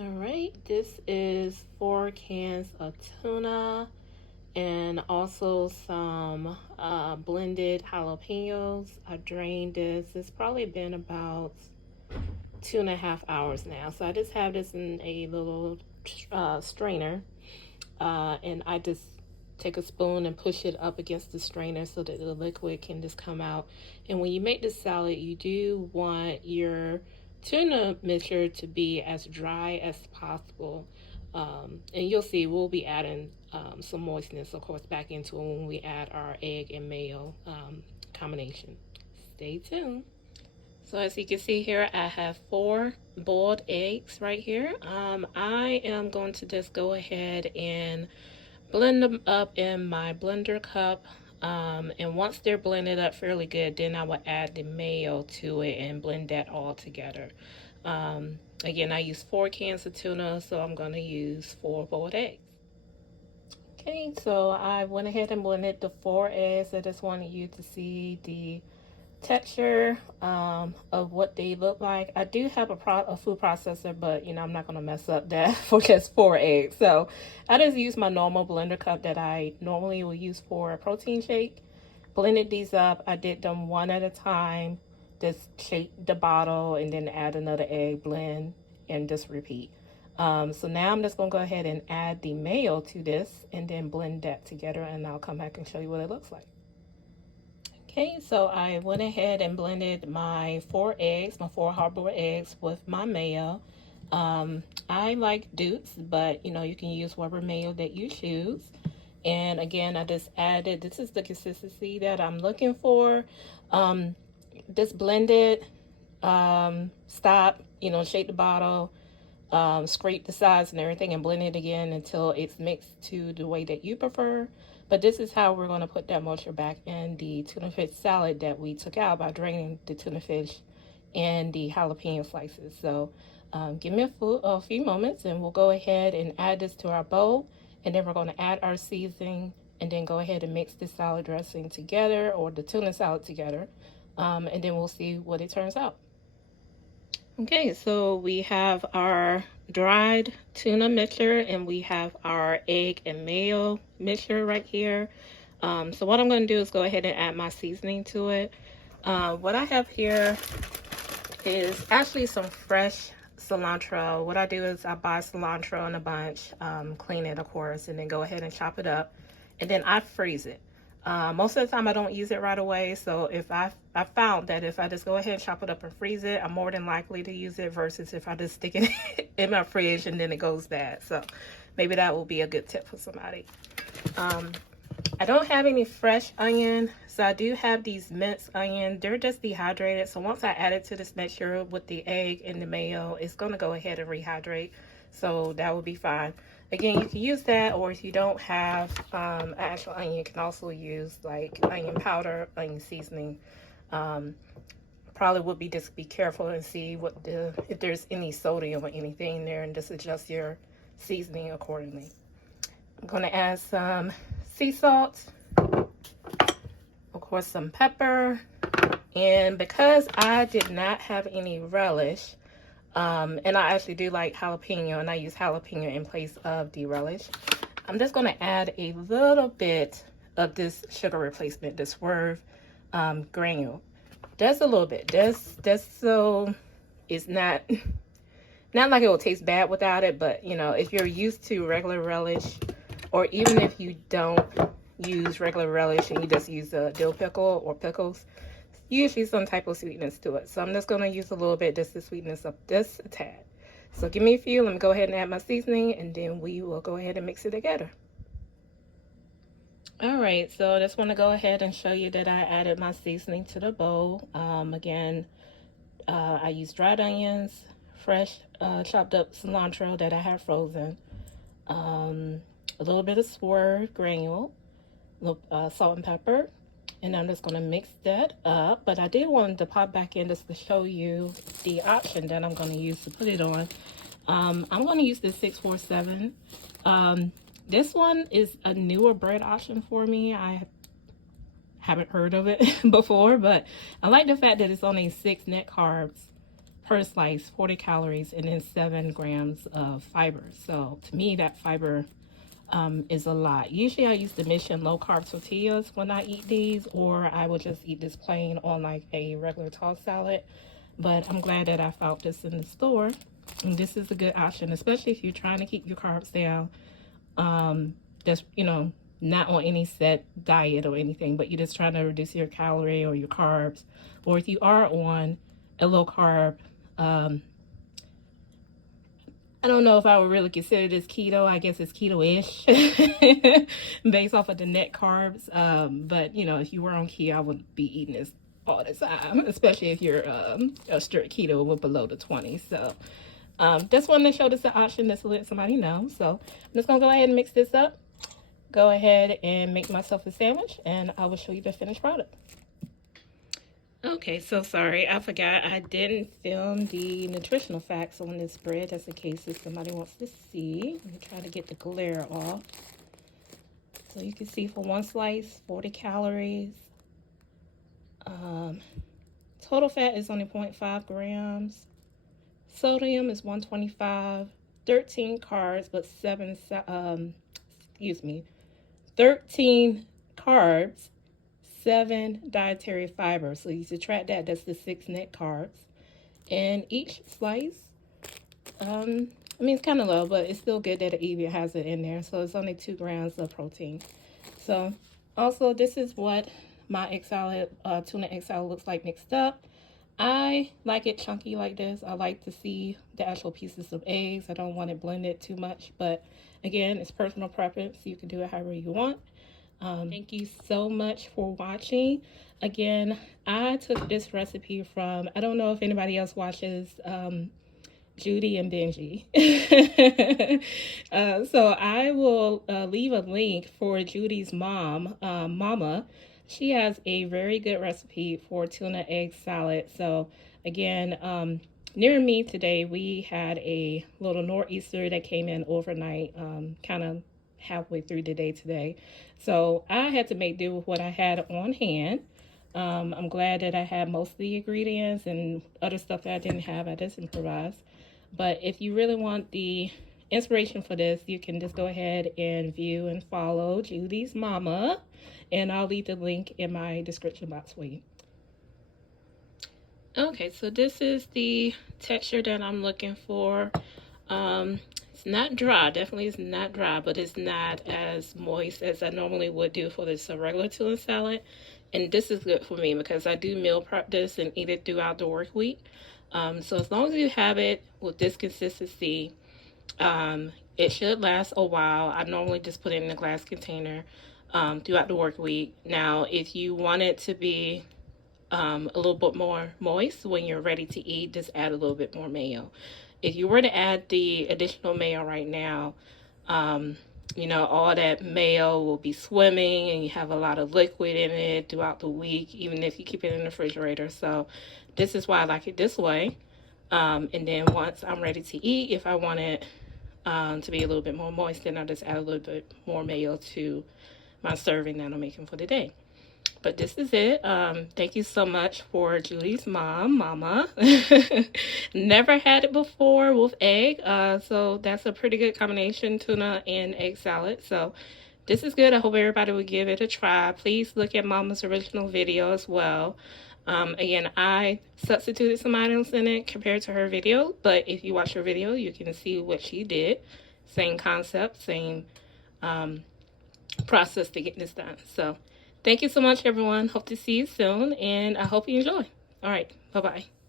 All right, this is 4 cans of tuna and also some blended jalapenos. I drained this. It's probably been about 2.5 hours now. So I just have this in a little strainer, and I just take a spoon and push it up against the strainer so that the liquid can just come out. And when you make this salad, you do want your tuna mixture to be as dry as possible. And you'll see we'll be adding some moistness, of course, back into it when we add our egg and mayo combination. Stay tuned. So as you can see here, I have 4 boiled eggs right here. I am going to just go ahead and blend them up in my blender cup. And once they're blended up fairly good, then I will add the mayo to it and blend that all together. Again, I use 4 cans of tuna, so I'm going to use 4 boiled eggs. Okay, so I went ahead and blended the 4 eggs. I just wanted you to see the texture of what they look like. I do have a food processor, but I'm not going to mess up that for just 4 eggs. So I just use my normal blender cup that I normally will use for a protein shake. Blended these up. I did them one at a time. Just shake the bottle and then add another egg, blend, and just repeat. So now I'm just going to go ahead and add the mayo to this and then blend that together, and I'll come back and show you what it looks like. Okay, so I went ahead and blended my 4 eggs, my 4 hard-boiled eggs with my mayo. I like Duke's, but you can use whatever mayo that you choose. And again, I just added, this is the consistency that I'm looking for. Just blend it, stop, shake the bottle, scrape the sides and everything, and blend it again until it's mixed to the way that you prefer. But this is how we're going to put that moisture back in the tuna fish salad that we took out by draining the tuna fish and the jalapeno slices. So give me a few moments and we'll go ahead and add this to our bowl. And then we're going to add our seasoning and then go ahead and mix the salad dressing together, or the tuna salad together. And then we'll see what it turns out. Okay, so we have our dried tuna mixture and we have our egg and mayo mixture right here. So what I'm going to do is go ahead and add my seasoning to it. What I have here is actually some fresh cilantro. What I do is I buy cilantro in a bunch, clean it of course, and then go ahead and chop it up, and then I freeze it. Most of the time I don't use it right away, so if I found that if I just go ahead and chop it up and freeze it, I'm more than likely to use it versus if I just stick it in my fridge and then it goes bad. So maybe that will be a good tip for somebody. I don't have any fresh onion, so I do have these minced onion. They're just dehydrated, so once I add it to this mixture with the egg and the mayo, it's going to go ahead and rehydrate, so that will be fine. Again, you can use that, or if you don't have actual onion, you can also use like onion powder, onion seasoning. Probably would be just be careful and see if there's any sodium or anything there, and just adjust your seasoning accordingly. I'm going to add some sea salt, of course some pepper, and because I did not have any relish, and I actually do like jalapeno, and I use jalapeno in place of the relish, I'm just going to add a little bit of this sugar replacement, the Swerve granule. Just a little bit, just so it's not like it will taste bad without it, but if you're used to regular relish, or even if you don't use regular relish and you just use a dill pickle or pickles, usually some type of sweetness to it. So I'm just going to use a little bit just to sweetness up this a tad. So give me a few. Let me go ahead and add my seasoning, and then we will go ahead and mix it together. All right, so I just want to go ahead and show you that I added my seasoning to the bowl. Again, I use dried onions, fresh chopped up cilantro that I have frozen, a little bit of Swerve granule, salt and pepper, and I'm just going to mix that up. But I did want to pop back in just to show you the option that I'm going to use to put it on. I'm going to use the 647. This one is a newer bread option for me. I haven't heard of it before, but I like the fact that it's only 6 net carbs per slice, 40 calories, and then 7 grams of fiber. So to me, that fiber is a lot. Usually I use the Mission low carb tortillas when I eat these, or I will just eat this plain on like a regular tossed salad. But I'm glad that I found this in the store. And this is a good option, especially if you're trying to keep your carbs down. Just, you know, not on any set diet or anything, but you're just trying to reduce your calorie or your carbs. Or if you are on a low carb, I don't know if I would really consider this keto. I guess it's keto-ish based off of the net carbs. But, you know, if you were on keto, I would be eating this all the time, especially if you're a strict keto with below the 20. So just wanted to show this an option just to let somebody know. So I'm just going to go ahead and mix this up. Go ahead and make myself a sandwich, and I will show you the finished product. Okay, so sorry, I forgot I didn't film the nutritional facts on this bread, just in case if somebody wants to see. Let me try to get the glare off. So you can see for one slice, 40 calories. Total fat is only 0.5 grams. Sodium is 125. 13 carbs, but 13 carbs. 7 dietary fibers. So you subtract that, that's the 6 net carbs. And each slice, I mean, it's kind of low, but it's still good that it even has it in there. So it's only 2 grams of protein. So also, this is what my egg salad, tuna egg salad looks like mixed up. I like it chunky like this. I like to see the actual pieces of eggs. I don't want it blended too much, but again, it's personal preference. You can do it however you want. Thank you so much for watching. Again, I took this recipe from, I don't know if anybody else watches Judy and Benji. So I will leave a link for Judy's mom, Mama. She has a very good recipe for tuna egg salad. So again, near me today, we had a little nor'easter that came in overnight, kind of halfway through the day today. So I had to make do with what I had on hand. I'm glad that I had most of the ingredients, and other stuff that I didn't have, I just improvised. But if you really want the inspiration for this, you can just go ahead and view and follow Judy's Mama, and I'll leave the link in my description box for you. Okay, so this is the texture that I'm looking for. It's not dry, definitely is not dry, but it's not as moist as I normally would do for this regular tuna salad. And this is good for me because I do meal prep this and eat it throughout the work week. So as long as you have it with this consistency, it should last a while. I normally just put it in a glass container throughout the work week. Now, if you want it to be a little bit more moist when you're ready to eat, just add a little bit more mayo. If you were to add the additional mayo right now, you know, all that mayo will be swimming and you have a lot of liquid in it throughout the week, even if you keep it in the refrigerator. So this is why I like it this way. And then once I'm ready to eat, if I want it to be a little bit more moist, then I'll just add a little bit more mayo to my serving that I'm making for the day. But this is it. Thank you so much for Judy's Mama. Never had it before with egg. So that's a pretty good combination, tuna and egg salad. So this is good. I hope everybody will give it a try. Please look at Mama's original video as well. Again, I substituted some items in it compared to her video. But if you watch her video, you can see what she did. Same concept, same process to get this done. So thank you so much, everyone. Hope to see you soon, and I hope you enjoy. All right, bye-bye.